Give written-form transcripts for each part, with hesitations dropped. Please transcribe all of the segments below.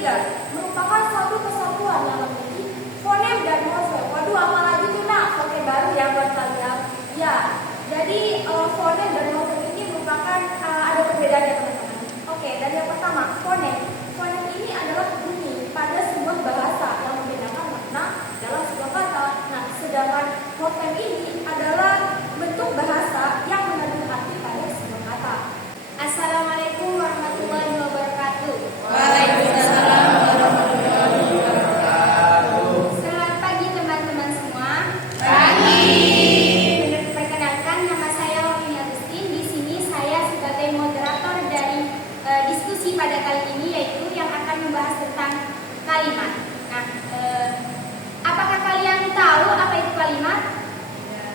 ketiga, merupakan suatu kesatuan yang memiliki fonem dan morfem. Waduh, apalagi tuh nak, oke baru ya buat kalian. Ya, jadi fonem dan morfem ini merupakan ada perbedaannya teman-teman. Oke, dari yang pertama, fonem. Fonem ini adalah bunyi pada sebuah bahasa yang membedakan makna dalam sebuah kata. Nah, sedangkan morfem ini adalah bentuk bahasa yang mengandung arti pada sebuah kata. Assalamualaikum warahmatullahi wabarakatuh. Waalaikumsalam warahmatullahi wabarakatuh. Selamat pagi teman-teman semua. Pagi. Perkenalkan, nama saya Wafini Agustin. Di sini saya sebagai moderator dari diskusi pada kali ini, yaitu yang akan membahas tentang kalimat. Nah, apakah kalian tahu apa itu kalimat?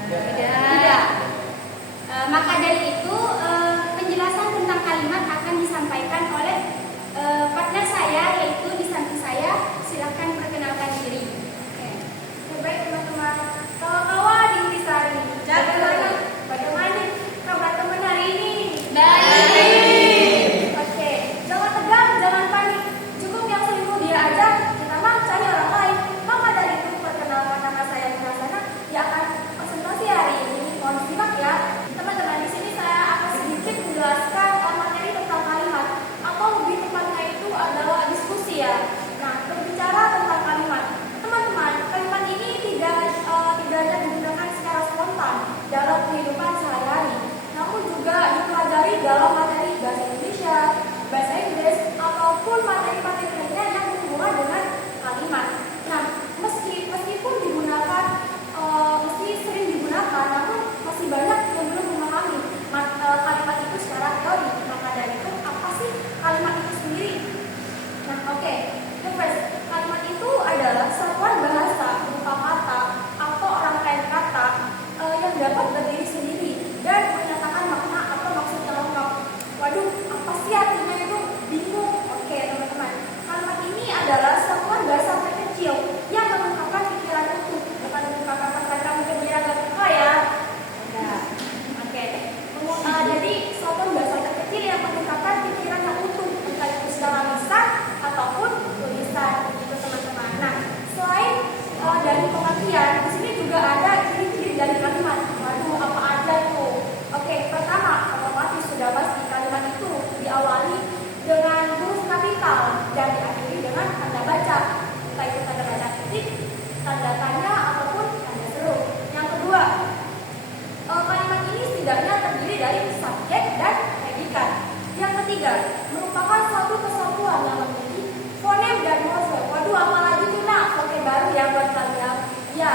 Tidak. Maka dari itu penjelasan tentang kalimat akan disampaikan oleh partner saya, yaitu di samping saya. Silakan perkenalkan diri. Oke, baik teman-teman. Kawan-kawan di Intisari, bagaimana kabar teman hari ini? Baik. Oke, jangan tegang, jangan panik. Cukup yang selingkuh dia aja, kita mah cari orang lain. Maka dari itu perkenalkan, nama saya Nurasana yang akan konsentrasi hari ini. Mohon disimak ya. Teman-teman, di sini saya akan sedikit menjelaskan materi tentang kalimat, atau lebih tepatnya itu adalah diskusi ya. Nah, berbicara tentang kalimat, teman-teman, kalimat ini tidak hanya digunakan secara spontan dalam kehidupan sehari-hari, namun juga dipelajari dalam materi bahasa Indonesia, bahasa Inggris, ataupun materi-materi lainnya yang berhubungan dengan kalimat. Nah, meskipun digunakan, meski sering digunakan, namun masih banyak yang belum memahami kalimat itu secara teori. Maka dari itu, apa sih kalimat itu sendiri? Nah, oke. First, kalimat itu adalah satuan bahasa berupa kata atau rangkaian kata yang dapat berdiri sendiri dan menyatakan makna atau maksud yang lengkap. Waduh, apa sih artinya itu? Bingung. Oke, teman-teman. Kalimat ini adalah satuan bahasa terkecil yang mengungkapkan pikiran utuh. Bukan mengungkapkan perasaan kamu gembira gak suka ya? Enggak. Oke. Jadi satuan bahasa terkecil yang mengungkapkan pikiran yang utuh, entah itu secara lisan ataupun tulisan, gitu teman-teman. Nah, selain dari pengertian, di sini juga ada ciri-ciri dari kalimat. Waduh, apa aja itu? Oke, pertama, otomatis sudah pasti kalimat itu diawali dengan huruf kapital dan diakhiri dengan tanda baca, entah itu tanda baca titik, tanda tanya ataupun tanda seru. Yang kedua, kalimat ini setidaknya terdiri dari subjek dan predikat. Yang ketiga, merupakan suatu kesatuan yang memiliki fonem dan morfem. Waduh, apalagi tuh nak, oke baru ya buat kalian. Ya,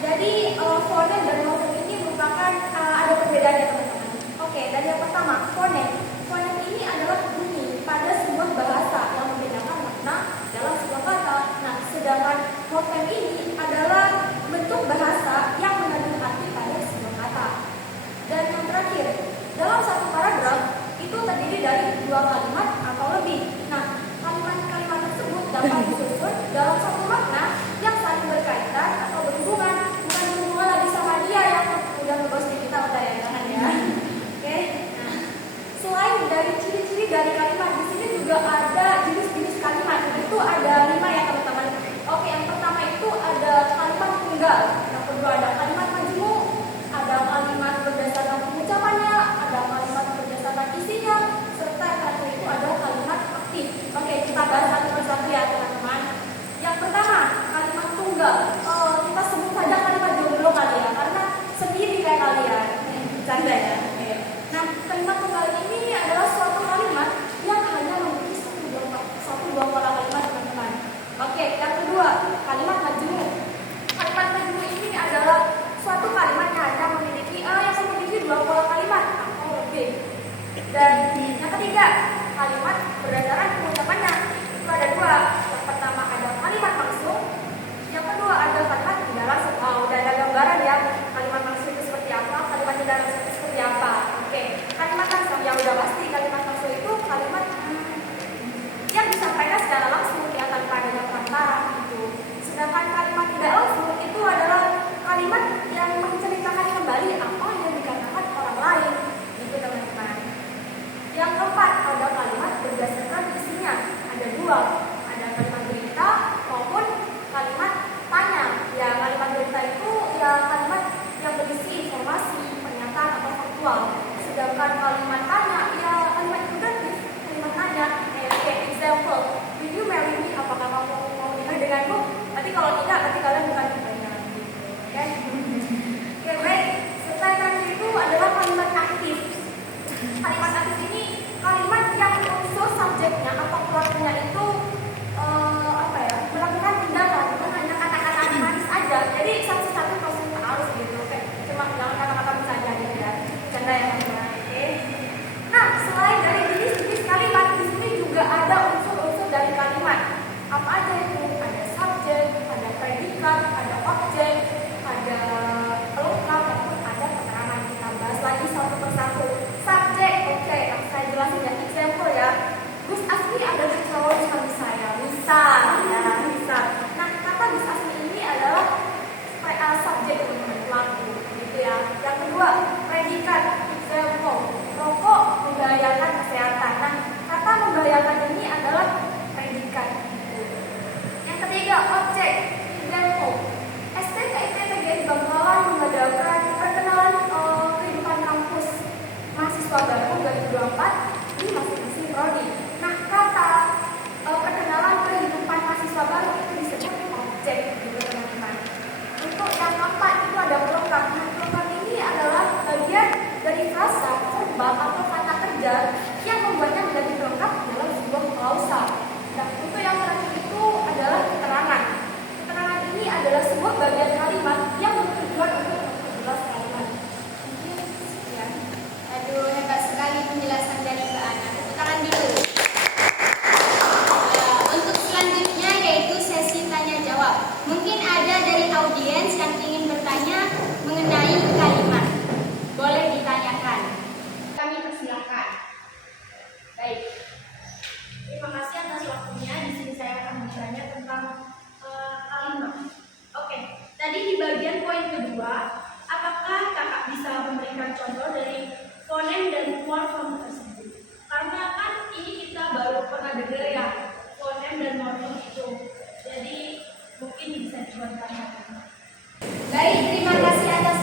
jadi fonem dan morfem ini merupakan ada perbedaannya teman-teman. Oke, dari yang pertama, fonem. Fonem ini adalah bunyi pada sebuah bahasa yang membedakan makna dalam sebuah kata. Nah, sedangkan morfem ini adalah bentuk bahasa yang mengandung arti pada sebuah kata. Dan yang terakhir, dalam satu paragraf itu terdiri dari dua kalimat atau lebih. Nah, kalimat-kalimat tersebut dapat disusun dalam satu makna yang saling berkaitan atau berhubungan. Bukan berhubungan lagi sama dia yang udah ngeghosting kita, udah ya, jangan ya. Oke. Nah, selain dari ciri-ciri dari kalimat, di sini juga ada jenis-jenis kalimat. Itu ada 5 ya teman-teman. Oke, yang pertama itu ada kalimat tunggal. Yang kedua ada kalimat majmuk, ada kalimat berdasarkan pengucapannya, ada kalimat berdasarkan isinya, serta yang terakhir itu ada kalimat aktif. Oke, kita bahas satu persatu ya teman-teman. Yang pertama, kalimat tunggal. Kita sebut saja kalimat jomblo kali ya, karena sendiri kayak kalian. Bercanda ya. Oke. Nah, kalimat tunggal ini adalah suatu kalimat yang Baik, terima kasih atas